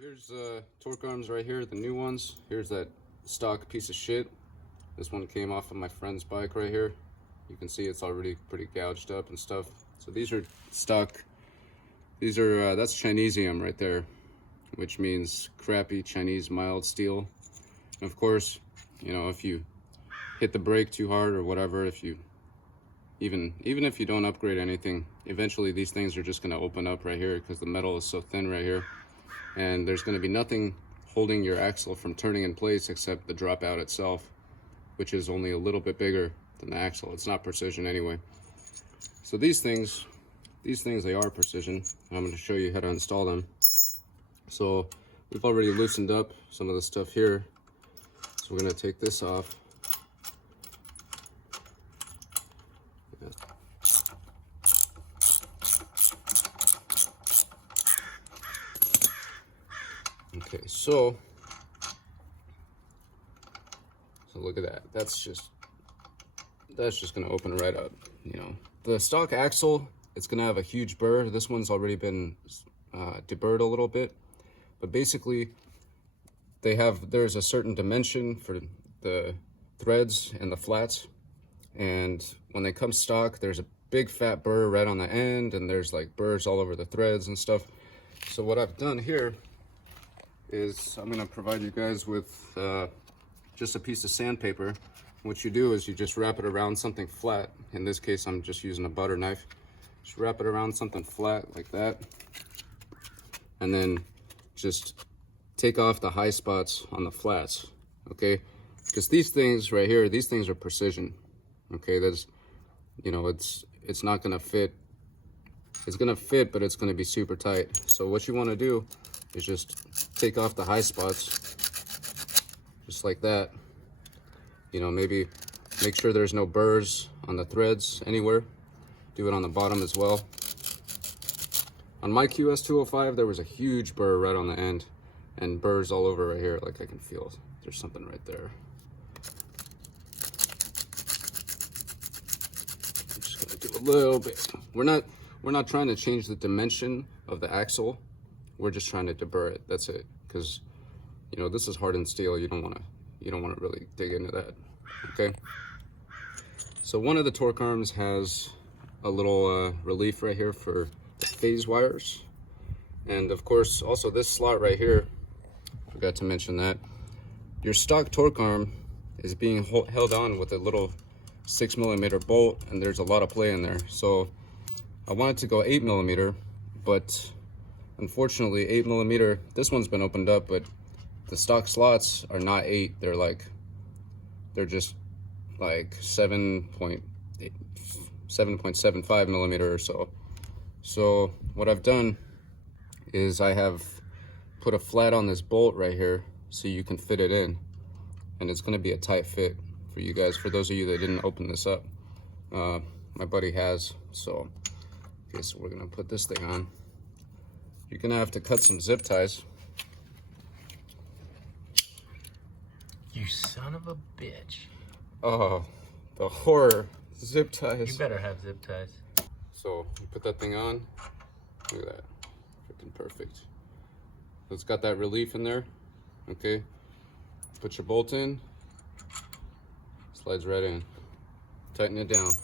Here's torque arms right here, the new ones. Here's that stock piece of shit. This one came off of my friend's bike right here. You can see it's already pretty gouged up and stuff. So these are stock. These are that's Chinesium right there, which means crappy Chinese mild steel. And of course, you know, if you hit the brake too hard or whatever, if you even if you don't upgrade anything, eventually these things are just going to open up right here because the metal is so thin right here, and there's going to be nothing holding your axle from turning in place except the dropout itself, which is only a little bit bigger than the axle. It's not precision anyway. So these things they are precision. I'm going to show you how to install them. So we've already loosened up some of the stuff here, so we're going to take this off. Okay, so look at that. That's just gonna open right up. You know, the stock axle, it's gonna have a huge burr. This one's already been deburred a little bit, but basically there's a certain dimension for the threads and the flats, and when they come stock, there's a big fat burr right on the end, and there's like burrs all over the threads and stuff. So what I've done here is I'm going to provide you guys with just a piece of sandpaper. What you do is you just wrap it around something flat. In this case, I'm just using a butter knife. Just wrap it around something flat like that, and then just take off the high spots on the flats, okay? Because these things right here, these things are precision, okay? That's, you know, it's not going to fit. It's going to fit, but it's going to be super tight. So what you want to do is just take off the high spots, just like that. You know, maybe make sure there's no burrs on the threads anywhere. Do it on the bottom as well. On my QS205, there was a huge burr right on the end, and burrs all over right here. Like I can feel there's something right there. I'm just gonna do a little bit. We're not trying to change the dimension of the axle. We're just trying to deburr it. That's it. Because, you know, this is hardened steel. You don't want to really dig into that. Okay. So one of the torque arms has a little relief right here for the phase wires, and of course also this slot right here. Forgot to mention that your stock torque arm is being held on with a little 6mm bolt, and there's a lot of play in there. So I wanted to go 8mm, but unfortunately 8mm, this one's been opened up, but the stock slots are not 8. They're just like 7.75mm or so. So what I've done is I have put a flat on this bolt right here so you can fit it in, and it's going to be a tight fit for you guys. For those of you that didn't open this up, my buddy has. So okay, so we're going to put this thing on. You're gonna have to cut some zip ties. You son of a bitch. Oh, the horror. Zip ties. You better have zip ties. So you put that thing on. Look at that. Freaking perfect. So it's got that relief in there. Okay. Put your bolt in. Slides right in. Tighten it down.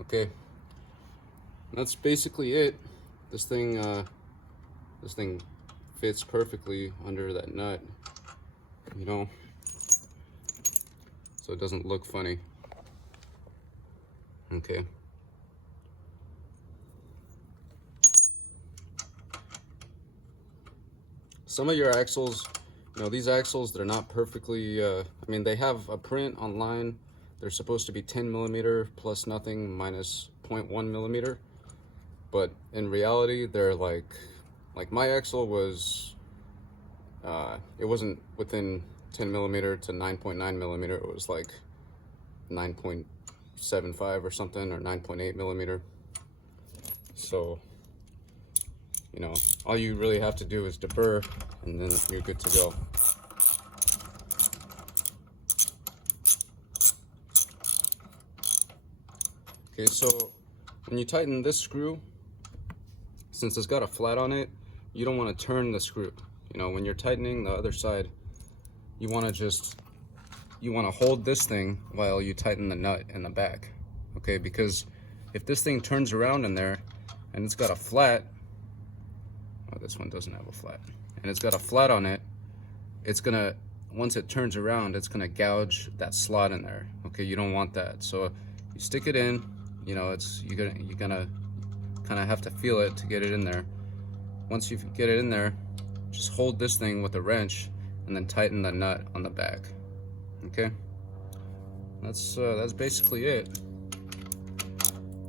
Okay. And that's basically it. This thing fits perfectly under that nut, you know, so it doesn't look funny. Okay. Some of your axles, you know, these axles, they're not perfectly, I mean, they have a print online. They're supposed to be 10mm plus nothing minus 0.1mm. But in reality, they're like my axle was, it wasn't within 10mm to 9.9mm. It was like 9.75 or something, or 9.8mm. So, you know, all you really have to do is deburr, and then you're good to go. Okay, so when you tighten this screw, since it's got a flat on it, you don't want to turn the screw. You know, when you're tightening the other side, you want to hold this thing while you tighten the nut in the back. Okay, because if this thing turns around in there and it's got a flat, oh, this one doesn't have a flat, and it's got a flat on it, it's gonna, once it turns around, it's gonna gouge that slot in there. Okay, you don't want that. So you stick it in, you know, you're gonna kind of have to feel it to get it in there. Once you get it in there, just hold this thing with a wrench and then tighten the nut on the back. Okay, that's basically it.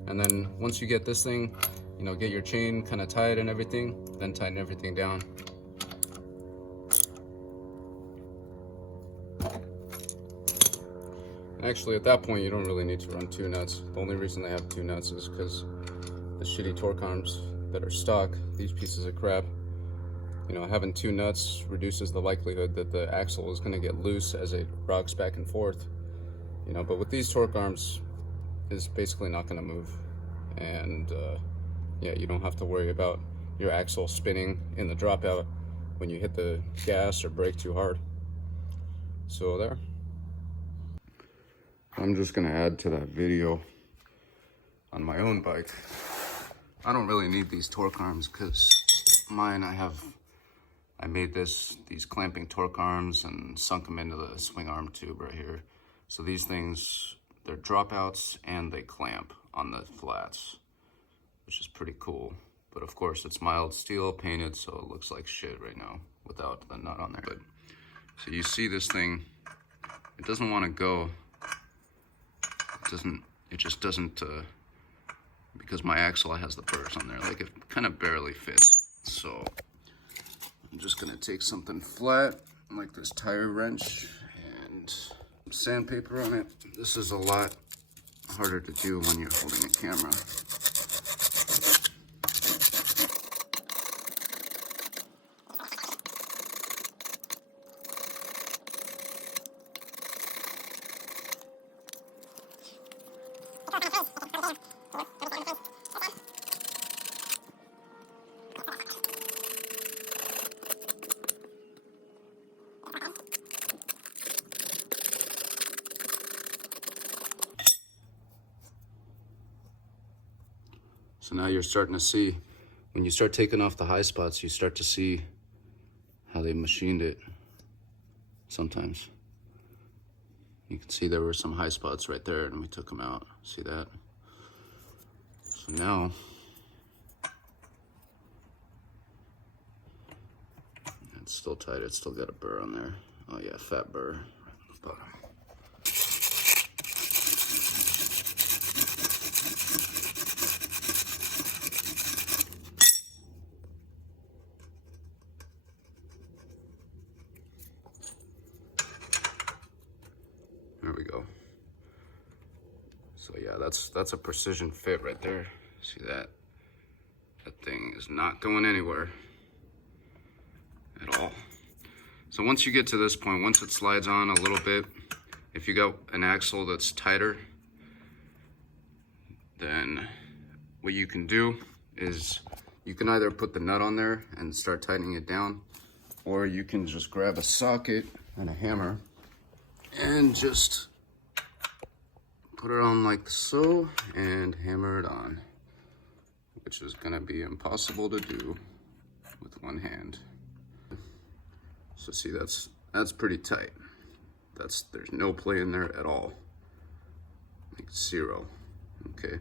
And then once you get this thing, you know, get your chain kind of tied and everything, then tighten everything down. Actually, at that point, you don't really need to run 2 nuts. The only reason they have 2 nuts is because the shitty torque arms that are stock, these pieces of crap, you know, having 2 nuts reduces the likelihood that the axle is going to get loose as it rocks back and forth. You know, but with these torque arms, it's basically not going to move. And yeah, you don't have to worry about your axle spinning in the dropout when you hit the gas or brake too hard. So there. I'm just gonna add to that video on my own bike. I don't really need these torque arms because mine, I made these clamping torque arms and sunk them into the swing arm tube right here. So these things, they're dropouts and they clamp on the flats, which is pretty cool. But of course it's mild steel painted, so it looks like shit right now without the nut on there. But so you see this thing, it doesn't want to go. It just doesn't, because my axle has the burrs on there, like it kind of barely fits. So I'm just gonna take something flat, like this tire wrench, and some sandpaper on it. This is a lot harder to do when you're holding a camera. So now you're starting to see, when you start taking off the high spots, you start to see how they machined it sometimes. You can see there were some high spots right there and we took them out. See that? So now, it's still tight. It's still got a burr on there. Oh yeah, fat burr right on the bottom. There we go. So yeah, that's a precision fit right there. See that? That thing is not going anywhere at all. So once you get to this point, once it slides on a little bit, if you got an axle that's tighter, then what you can do is you can either put the nut on there and start tightening it down, or you can just grab a socket and a hammer and just put it on like so and hammer it on, which is gonna be impossible to do with one hand. So see, that's pretty tight. There's no play in there at all, like 0, okay?